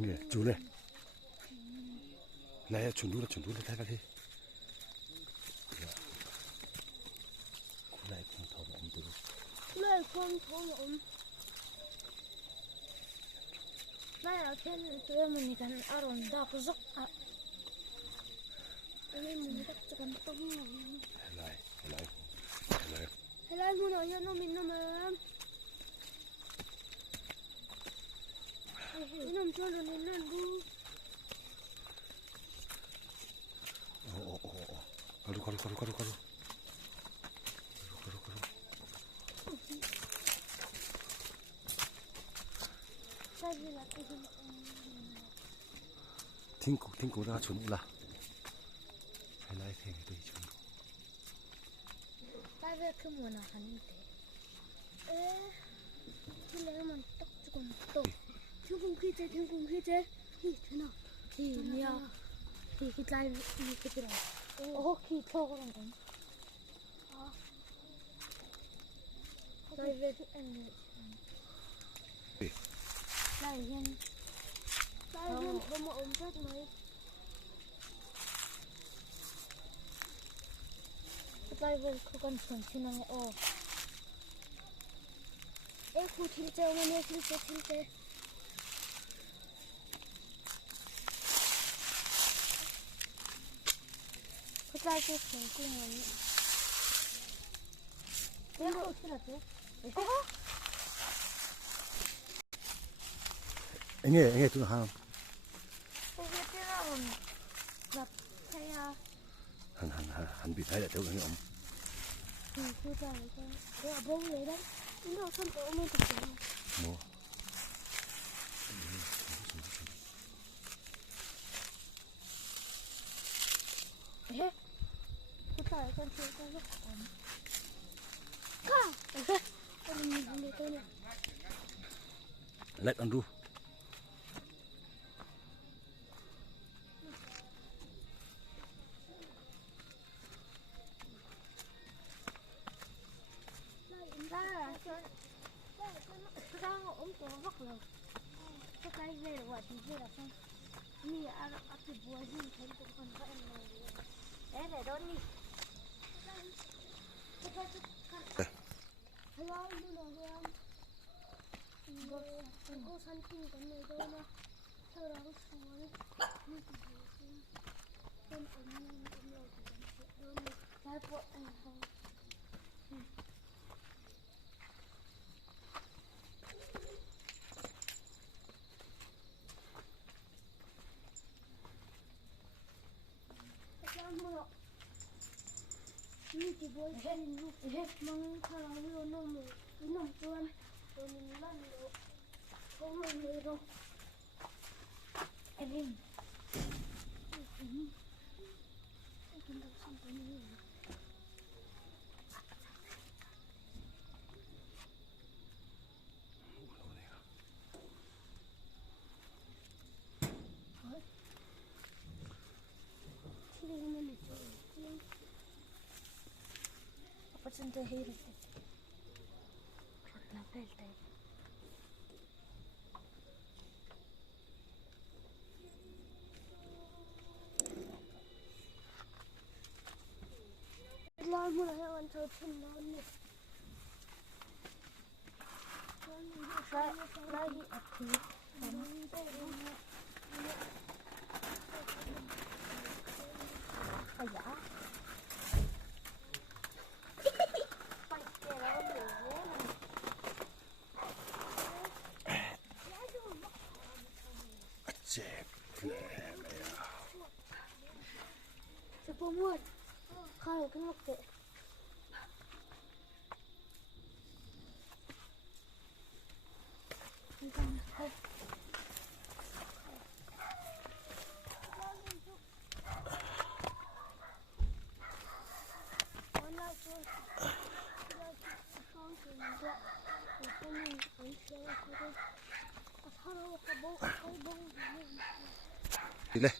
nghe chú này này chuẩn đúng là thay vào đi này không thầu ấm từ này không thầu ấm này là thiên tụi mình cần ăn đào cái giấc à này mình đặt cho con tôm này lại muốn nói cho nó mình nó mà nó cho nó nên lên bu 가루 팅고 나 준다 하이라이트 해도 이 정도 빨리 그 뭐나 하는데 그래만 딱 죽으면 또天空khí thế nào thì nhiều thì cái tay như cái này khi thô còn cũng đây về thức ăn này đây hen không một ống rất mấy đây về không cần phải thế nào em khu thiên chơi mà em thiên chơi cái cái thành cung này cái đâu thế là thế anh nghe tôi hàng cái thế nào là thay hắn bị thay lại đâu anh ông thì cứ ra cái ở bông lấy đấy nó đâu không có mình thực sự mua cái tay con chơi con rất ổn con mình để tôi này let on do ra ống của vắt rồi cái về rồi thì về là xong mi ăn thì bùa gì thấy cũng còn có em này đấy để đón đi hello đi nào em cô săn tin cái này thôi nha sau đó xuống như thế bên ống rồi thì đơn cái bộ anh không như chỉ bôi chân hết mong thằng luôn nó mù nó chuan rồi mình lăn được không mình đi đâu em em chúng ta xong cái gì What's the hair? La pelta. La mula ya wan to chin na ni. Ra hi ati. Aya. Sepuluh, kalau kena ke. đi lên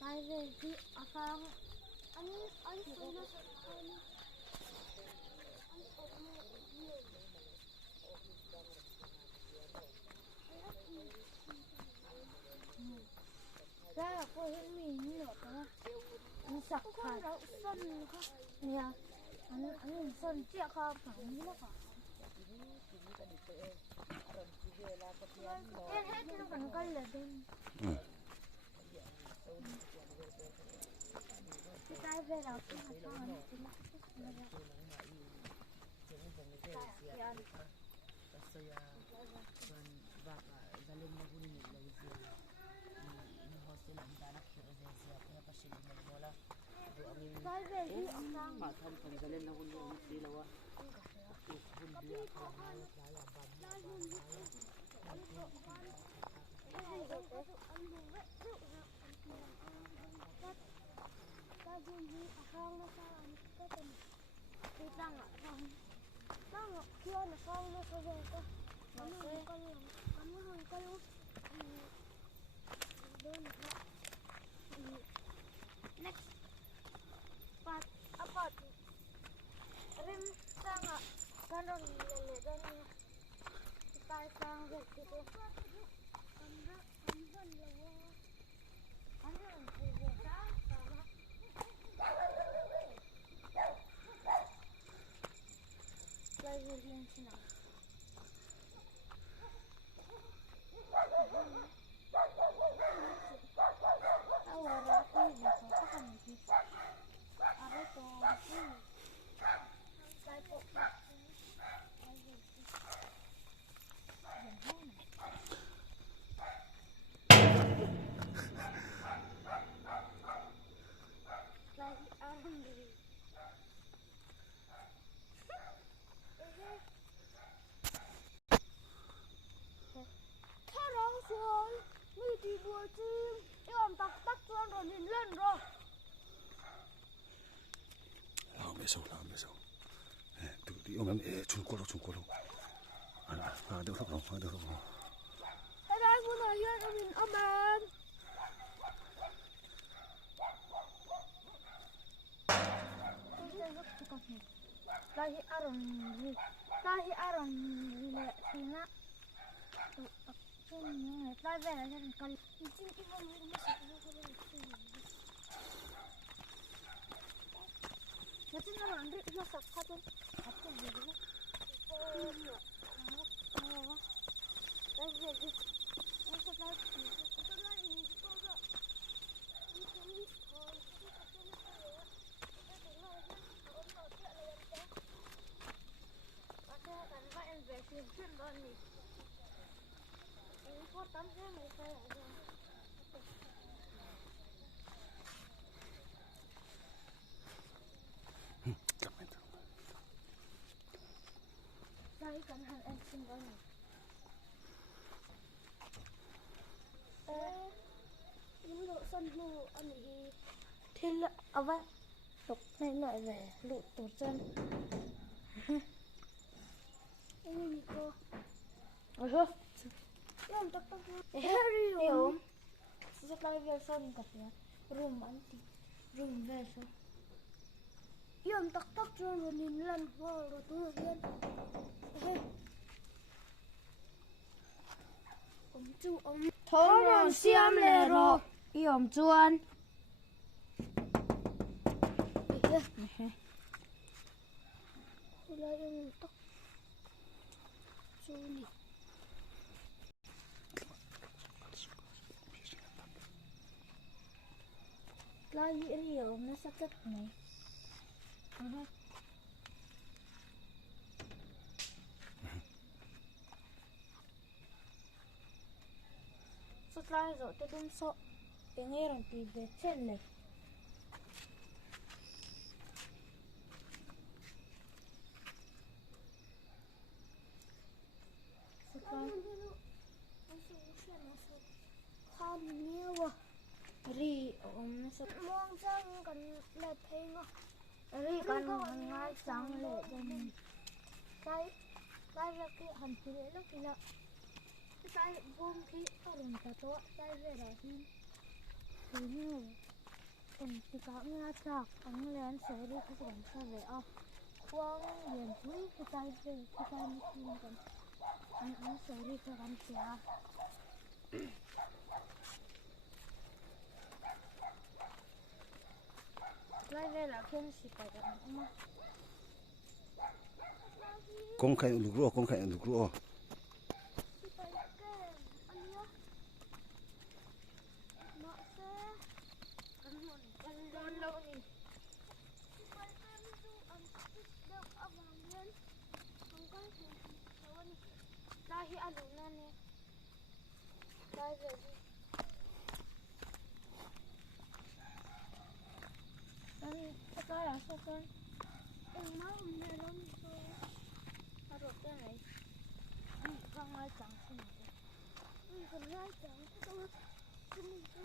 Tại vì khi ở phòng anh ra cô hiện mình nữa đó anh sặc phải sân nha anh sân chia kho phẳng như nó phẳng em hết nó còn cây là đêm cái về đầu tiên là cho nó chính cái về đi ông đang mà thân phần ra lên nó cũng như tí lâu á ta dùng đi không nó sao anh có tình đi tăng ạ không tăng kia là không nó sao về cơ cảm ơn con luôn đơn nữa next part about rim tăng ạ con đơn lệ đơn nha tay sang về cái anh đơn thì về đó lại về lên trên nào tao ra cái gì có cái gì gì ở đây có cái lại bộ lại ăn đi rồi mi đi đùa chim em tắc chuông rồi nhìn lên rồi làm mấy sâu tự đi ông em chun cô đâu được không đây đây muốn nói chuyện cho mình ông em Dahi aron lệ thì na tụ tập trung những người ta về là dân cần chính cái vấn đề nó sẽ nó chính là làm việc nó sắp hết rồi hết rồi gì đó đây về đi em sẽ lại em về tìm chuyện đó nhỉ em có tắm thế này sao lại rồi đây cần hàng em xin đó nhỉ những độ sân lù anh đi thì là ở vậy tục này lại về lụ tổ chân em nhìn cô em tắc hiểu rất là về sân cả nhà room anh thì room về sân em tắc cho rồi nhìn lần hoa rồi tôi yên ông chú ông Thôi rồi xem lệ rồi yểm chuan là em tắc chú đi lại hiểu nó sắp rất này sắp lại rồi tôi đem sợ để nghe rằng thì về trên này sắp lại không nhiều à ri nó sắp mong rằng cần lệ thêm à ri cần ngay sáng lệ đến cái là cái hầm khí lệ lúc là cái gồm khí ở đằng cả tổ cái về đó thì nhiều còn thì có nghe chọc ông lên sẽ đi cái quản sao về quang liền thúi cái tay về cái tay nó kim còn anh xử lý cho anh xé lại về là khen xịt cái đó mà Con khai lục rùa, con khai lục rùa. Dahi alunan ni. Dahi ready. Dahi apa ya sekarang? Mau melon tu. Harus ni. Kang ai chẳng sini. Kang ai chẳng tu. Sini tu.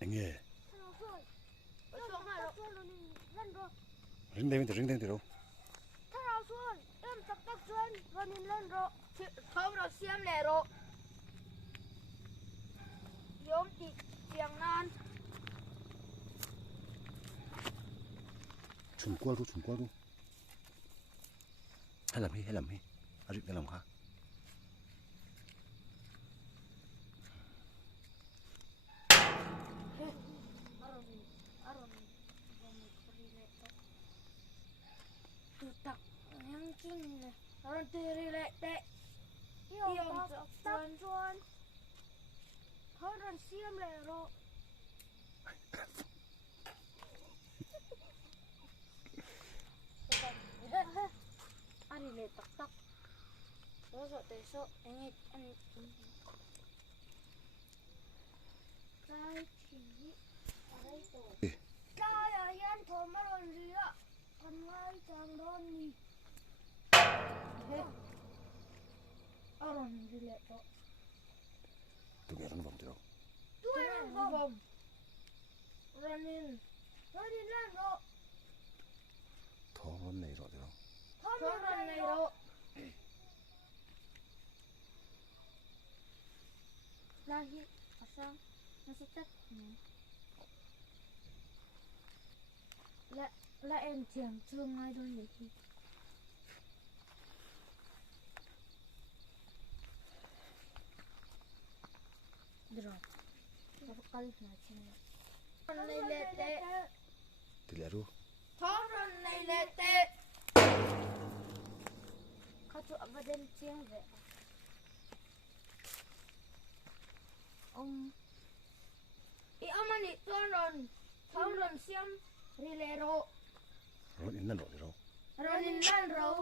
Anh nghe. Rồi. Xuống mà rồi. Lên rồi. Rinh đây đâu. Thằng nào xuống, em tập tắc xuống, rồi nhìn lên rồi. Không rồi xem lẻ rồi. Giống chị tiếng non. Chùm qua luôn. Hay làm hi. À rinh đây làm ha. Tak yang cing ni. Orang teri lek dek. Yêu tập xuống. Thôi rồi xem lại rồi. Ani le tak tak. Đó sợ tới sợ anh Cái chỉ ở đây rồi. Cái ở yên thôi mà làm gì ạ? Còn ngay chẳng đơn gì. orang di lek tok. Tụi mẹ nó vòng từ đâu. Tôi làm không? Bom. Running. Thôi đi lên rồi. Thó vấn này rõ từ đâu. Thôi Thôi mình run lên này rồi. đâu. Lagi pasang masih tak. Lại em chẳng thương ai đâu nhỉ? Drop. Satu kali kena cina. Này lete. Thì lẽ ru. Thorn này lete. Kau tu apa dan ciang ve? I amani Thorn siam rilero. Rồi đến lần rõ từ đâu. Ronin nan ro.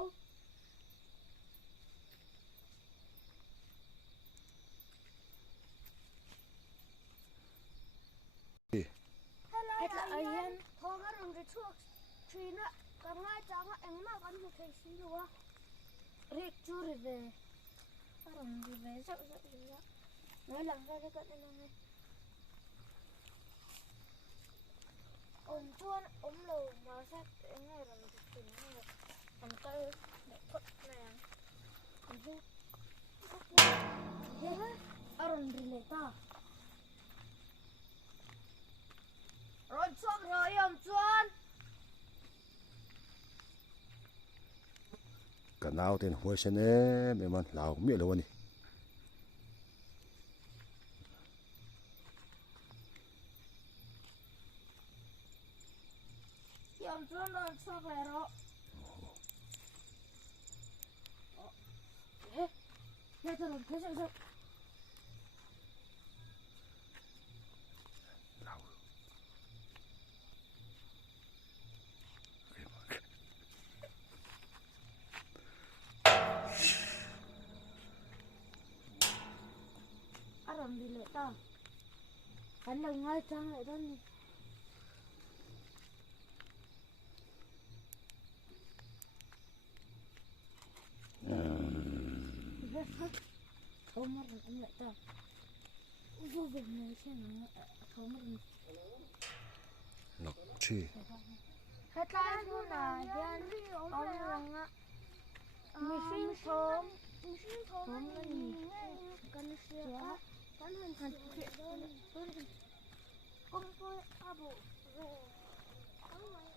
Hết là yên. Thôi mà đừng cái chuột. Chuyên á. Còn ngay chẳng anh mà con một thầy xí nữa. Rick chu rive. Thorn rive sao sao sao. Nói làm ra cái cận này. Chuan lầu mà sát cái này là một cái này. Còn cây để thuận này. Aron rileta. Ron sok rồi ông chuan. Cả nào tên huôi sen ấy, mẹ man lào cũng biết đâu anh. Ông chuan ron sok rồi ro. Thế thôi, thế sao? Lào. Aron rileta. Anh đừng ngay trăng lại đó nè. Thôi mất rồi anh lại ta. Vô việc này xem nó thôi mất rồi. Lộc chi. Hết lại thôi là gian ông rằng á. Mình sinh thơm là nhìn cần sữa. Cần hơn chuyện con tôi bộ về ông này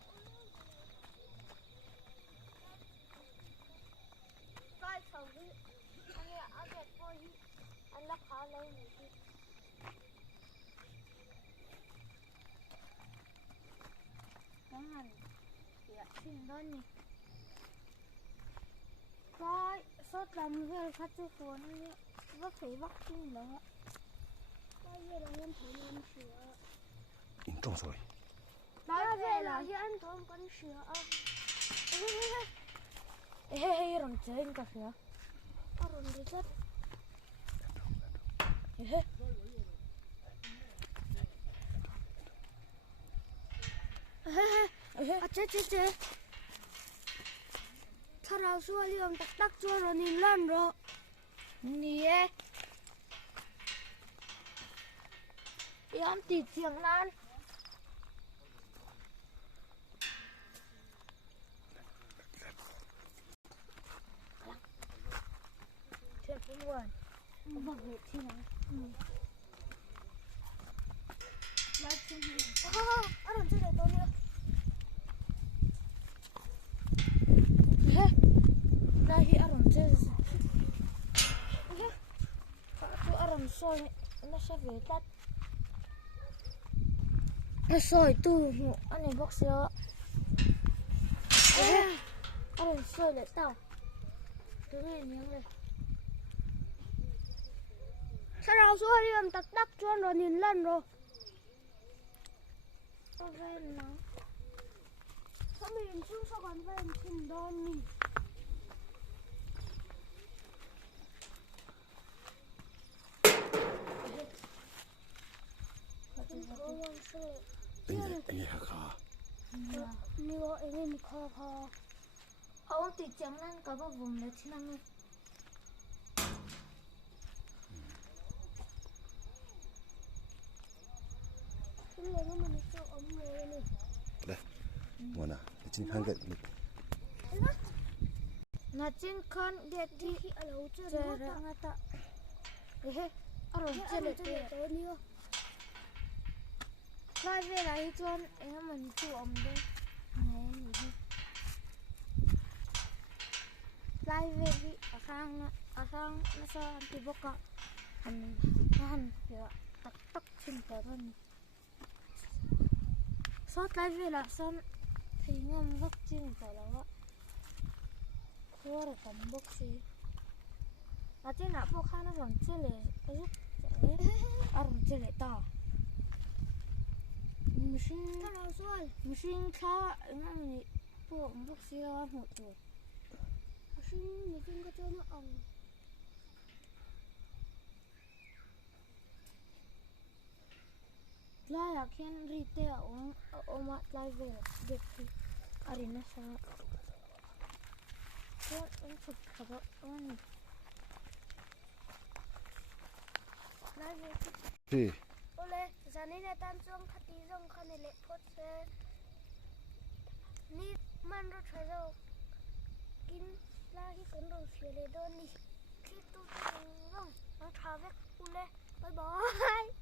coi sầu đi anh ấy ăn đẹp thôi anh lắc khá lâu rồi đi cái hành thì xin đó nhỉ coi sốt làm về phát cho cuốn nhé vắt phải vắt xin đó coi về là em thấy em sửa In trọng rồi. nói về là em thôn con sửa Hehe, orang cering kah ya? orang dekat Hehe. Ache Thara xua liom tak chua rồi nhìn lên rồi Nè. Em tịt tiếng lan. Chuyện cũng buồn. Vâng vậy thì nào orang chơi để tôi nữa Hehe. Nahi orang cering. Tu orang soi nó sẽ về tắt. Nó soi tu anh này bóc xíu. Orang soi lại tao. Tôi nghe miếng này. Thara xua liom tak chua rồi nhìn lên rồi về nó sao mình xuống sao còn về nhìn đòn nhỉ Anh ấy khá. Nếu anh ấy khó Ông tịt tiếng lan có vào vùng đấy chứ năng. cái này nó mình cho ông người này Đây. Mua nào. Chính hàng cái. Nó trên con ghét đi. khi ở đâu chưa Trời ra ngã tạ. Hehe. Orang chơi cering để tôi nhiều Lai về lại chuan em mình chu ông đây. Này gì đi. Lai về đi ở sang nó sao anh đi bốc ạ. Hắn kìa tắc trên cái thân. Sót lai về là xong thì ngâm vắt trên cái đó ạ. Khô rồi cầm bốc xí. Ở trên nạp bốc khá nó còn chơi lệ giúp chạy. Orang chơi ta. Thara xua Mungkin kah ini pun siapa mau tu? xin mình có cho nó ông Lah ya kan retail omat live dekat arena sana. Kan untuk apa ni? nói về Thì. Ole, giờ này là tan xong khát tí xong khát này lệ phốt xe Ni man rồi trời rồi Kinh la khi cấn đồ phía lệ đơn đi Khi tu tình vâng Nó thả vết Ole, bye bye